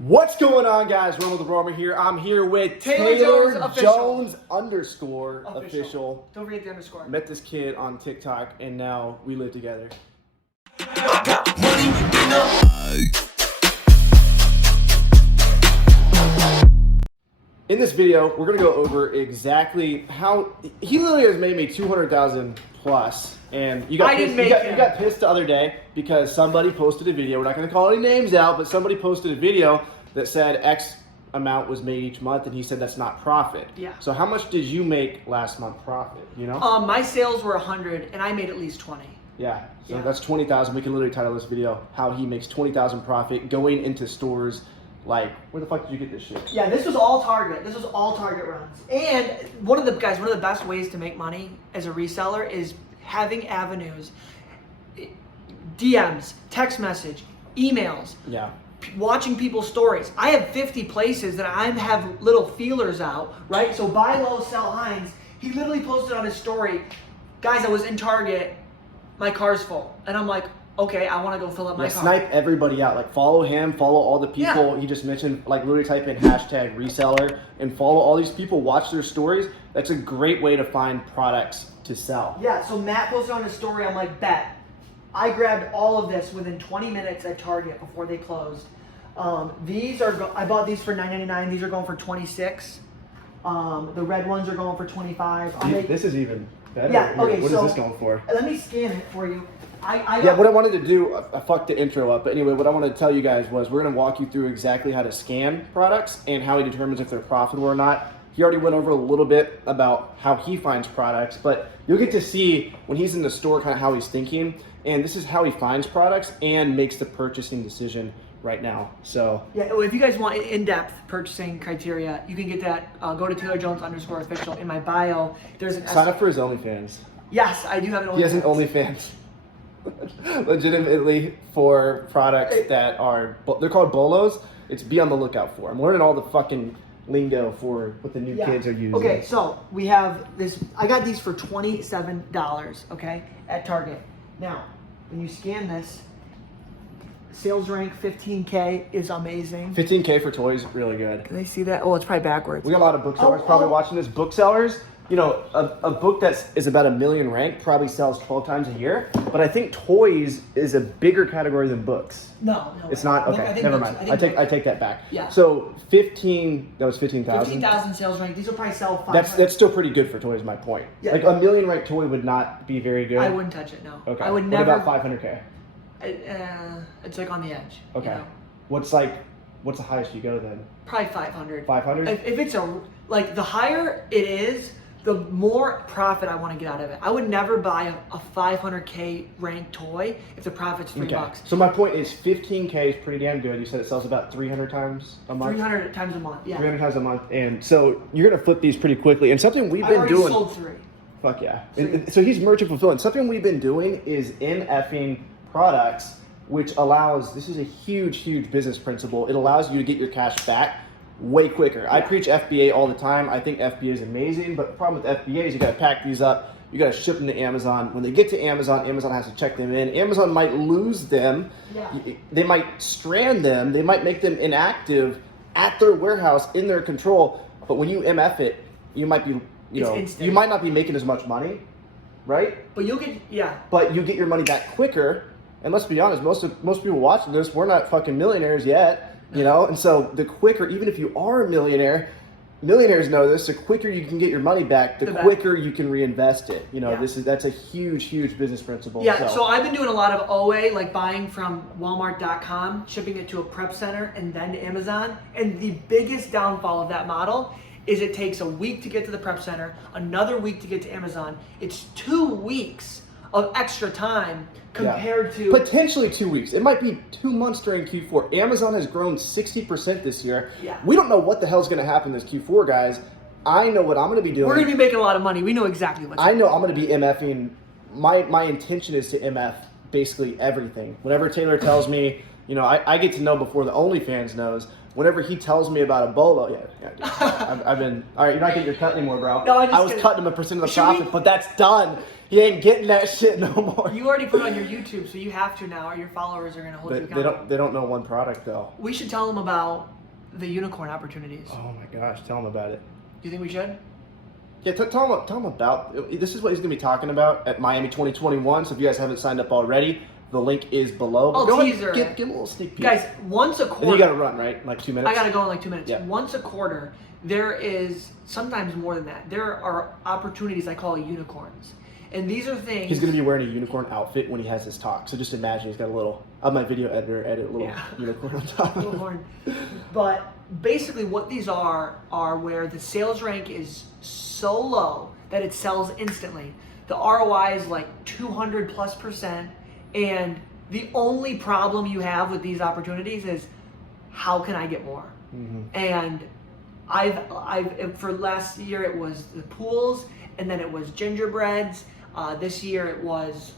What's going on, guys? Ronald the Roamer here. I'm here with Taylor Jones _ official. Don't forget the underscore. Met this kid on TikTok, and now we live together. In this video, we're gonna go over exactly how he literally has made me 200,000 plus, and you got pissed the other day because somebody posted a video. We're not gonna call any names out, but somebody posted a video that said X amount was made each month, and he said that's not profit. Yeah. So how much did you make last month profit? You know? My sales were 100, and I made at least 20. Yeah. So that's 20,000. We can literally title this video how he makes 20,000 profit going into stores. Like, where the fuck did you get this shit? Yeah, this was all Target. This was all Target runs. And one of the best ways to make money as a reseller is having avenues, DMs, text message, emails. Yeah. Watching people's stories. I have 50 places that I have little feelers out, right? So buy low, sell Heinz. He literally posted on his story, guys, I was in Target, my car's full. And I'm like, okay, I want to go fill up my car. Snipe everybody out. Like, follow him, follow all the people he just mentioned. Like, literally type in hashtag reseller and follow all these people, watch their stories. That's a great way to find products to sell. Yeah, so Matt posted on his story, I'm like, bet. I grabbed all of this within 20 minutes at Target before they closed. I bought these for $9.99. These are going for $26. The red ones are going for $25. This is even better. Yeah, okay, What is this going for? Let me scan it for you. What I wanted to do, I fucked the intro up, but anyway, what I wanted to tell you guys was we're going to walk you through exactly how to scan products and how he determines if they're profitable or not. He already went over a little bit about how he finds products, but you'll get to see when he's in the store kind of how he's thinking, and this is how he finds products and makes the purchasing decision right now. So yeah, if you guys want in-depth purchasing criteria, you can get that. Go to Taylor Jones _ official in my bio. There's an sign up for his OnlyFans. Yes, I do have an OnlyFans. He has an OnlyFans. Legitimately for products that are, they're called bolos. It's be on the lookout for. I'm learning all the fucking lingo for what the new kids are using. Okay, so we have this. I got these for $27, okay, at Target. Now, when you scan this, sales rank 15K is amazing. 15K for toys, really good. Can they see that? Oh, it's probably backwards. We got a lot of booksellers probably watching this. Booksellers, you know, a book that is about 1 million rank probably sells 12 times a year. But I think toys is a bigger category than books. No, it's not. Okay, never mind. I take that back. Yeah. So 15. That was 15,000. 15,000 sales rank. These will probably sell 500. That's still pretty good for toys. My point. Yeah. Like 1 million rank toy would not be very good. I wouldn't touch it. No. Okay. I would never. What about 500K? It's like on the edge. Okay. You know? What's the highest you go then? Probably 500. 500? If it's the higher it is, the more profit I want to get out of it. I would never buy a 500K ranked toy if the profit's $3. So my point is 15K is pretty damn good. You said it sells about 300 times a month? 300 times a month, yeah. 300 times a month. And so you're going to flip these pretty quickly. And something we've been doing. I already sold 3. Fuck yeah. So he's merchant fulfilling. Something we've been doing is MFing products, which allows, this is a huge, huge business principle. It allows you to get your cash back way quicker. I preach FBA all the time. I think FBA is amazing, but the problem with FBA is you gotta pack these up, you gotta ship them to Amazon. When they get to Amazon, Amazon has to check them in. Amazon might lose them. Yeah. They might strand them. They might make them inactive at their warehouse in their control. But when you MF it, you might be, you might not be making as much money, right? But you'll get, but you get your money back quicker. And let's be honest, most people watching this, we're not fucking millionaires yet. And so the quicker, even if you are a millionaire, millionaires know this, the quicker you can get your money back, the quicker you can reinvest it. That's a huge, huge business principle. Yeah, so I've been doing a lot of OA, like buying from Walmart.com, shipping it to a prep center, and then to Amazon. And the biggest downfall of that model is it takes a week to get to the prep center, another week to get to Amazon. It's 2 weeks of extra time compared to potentially 2 weeks. It might be 2 months during Q4. Amazon has grown 60% this year. Yeah. We don't know what the hell's going to happen this Q4, guys. I know what I'm going to be doing. We're going to be making a lot of money. We know exactly what's I know I'm going to be MFing. My intention is to MF basically everything. Whenever Taylor tells me, I get to know before the OnlyFans knows. Whenever he tells me about a bolo, I've been, all right, you're not getting your cut anymore, bro. No, I was cutting him a percent of the profit, but that's done. He ain't getting that shit no more. You already put it on your YouTube, so you have to now, or your followers are gonna hold you accountable. They don't know one product though. We should tell them about the unicorn opportunities. Oh my gosh, tell them about it. Do you think we should? Yeah, tell him about. This is what he's gonna be talking about at Miami 2021. So if you guys haven't signed up already, the link is below. I'll Go teaser. Give a little sneak peek. Guys, once a quarter. And you gotta run, right? Like 2 minutes. I gotta go in like 2 minutes. Yeah. Once a quarter, there is sometimes more than that. There are opportunities I call unicorns, and these are things. He's gonna be wearing a unicorn outfit when he has his talk. So just imagine he's got a little. I'll my video editor edit a little unicorn on top. Unicorn. But basically, what these are where the sales rank is so low that it sells instantly. The ROI is like 200+%, and the only problem you have with these opportunities is how can I get more? Mm-hmm. And I've for last year it was the pools, and then it was gingerbreads. This year it was,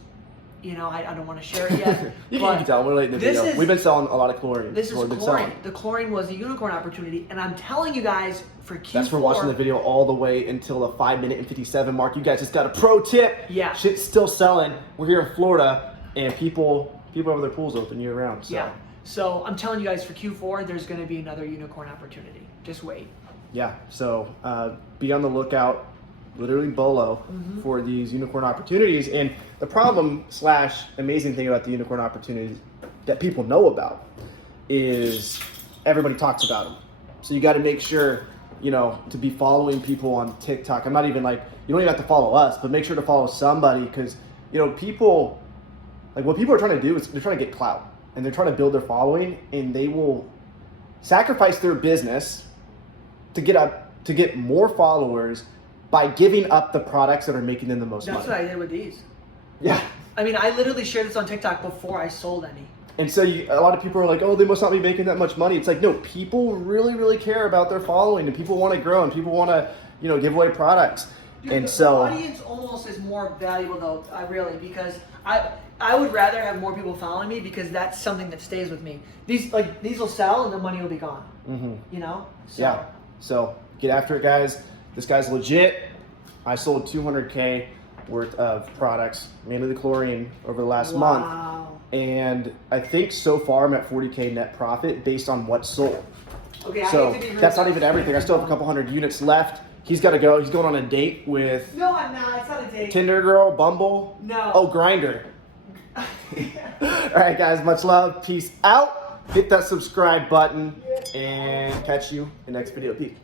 I don't want to share it yet. you can tell we're late in the video. We've been selling a lot of chlorine. This is chlorine. The chlorine was a unicorn opportunity, and I'm telling you guys for Q4. That's for watching the video all the way until the 5-minute and 57 mark. You guys just got a pro tip. Yeah. Shit's still selling. We're here in Florida, and people have their pools open year round. So. Yeah. So I'm telling you guys for Q4, there's going to be another unicorn opportunity. Just wait. Yeah. So be on the lookout. Literally bolo for these unicorn opportunities. And the problem / amazing thing about the unicorn opportunities that people know about is everybody talks about them. So you got to make sure, to be following people on TikTok. I'm not even like, you don't even have to follow us, but make sure to follow somebody because, people, like what people are trying to do is they're trying to get clout and they're trying to build their following, and they will sacrifice their business to get more followers by giving up the products that are making them the most money. That's what I did with these. Yeah. I mean, I literally shared this on TikTok before I sold any. And so a lot of people are like, oh, they must not be making that much money. It's like, no, people really, really care about their following, and people want to grow, and people want to, give away products. Dude, and the so audience almost is more valuable though, because I would rather have more people following me because that's something that stays with me. These will sell and the money will be gone. Mm-hmm. So. Yeah. So get after it, guys. This guy's legit. I sold $200K worth of products, mainly the chlorine, over the last month. And I think so far I'm at $40K net profit based on what's sold. Okay, so that's not even everything. I still have a couple hundred units left. He's got to go. He's going on a date with. No, I'm not. It's not a date. Tinder girl, Bumble. No. Oh, Grindr. All right, guys. Much love. Peace out. Hit that subscribe button and catch you in the next video. Peace.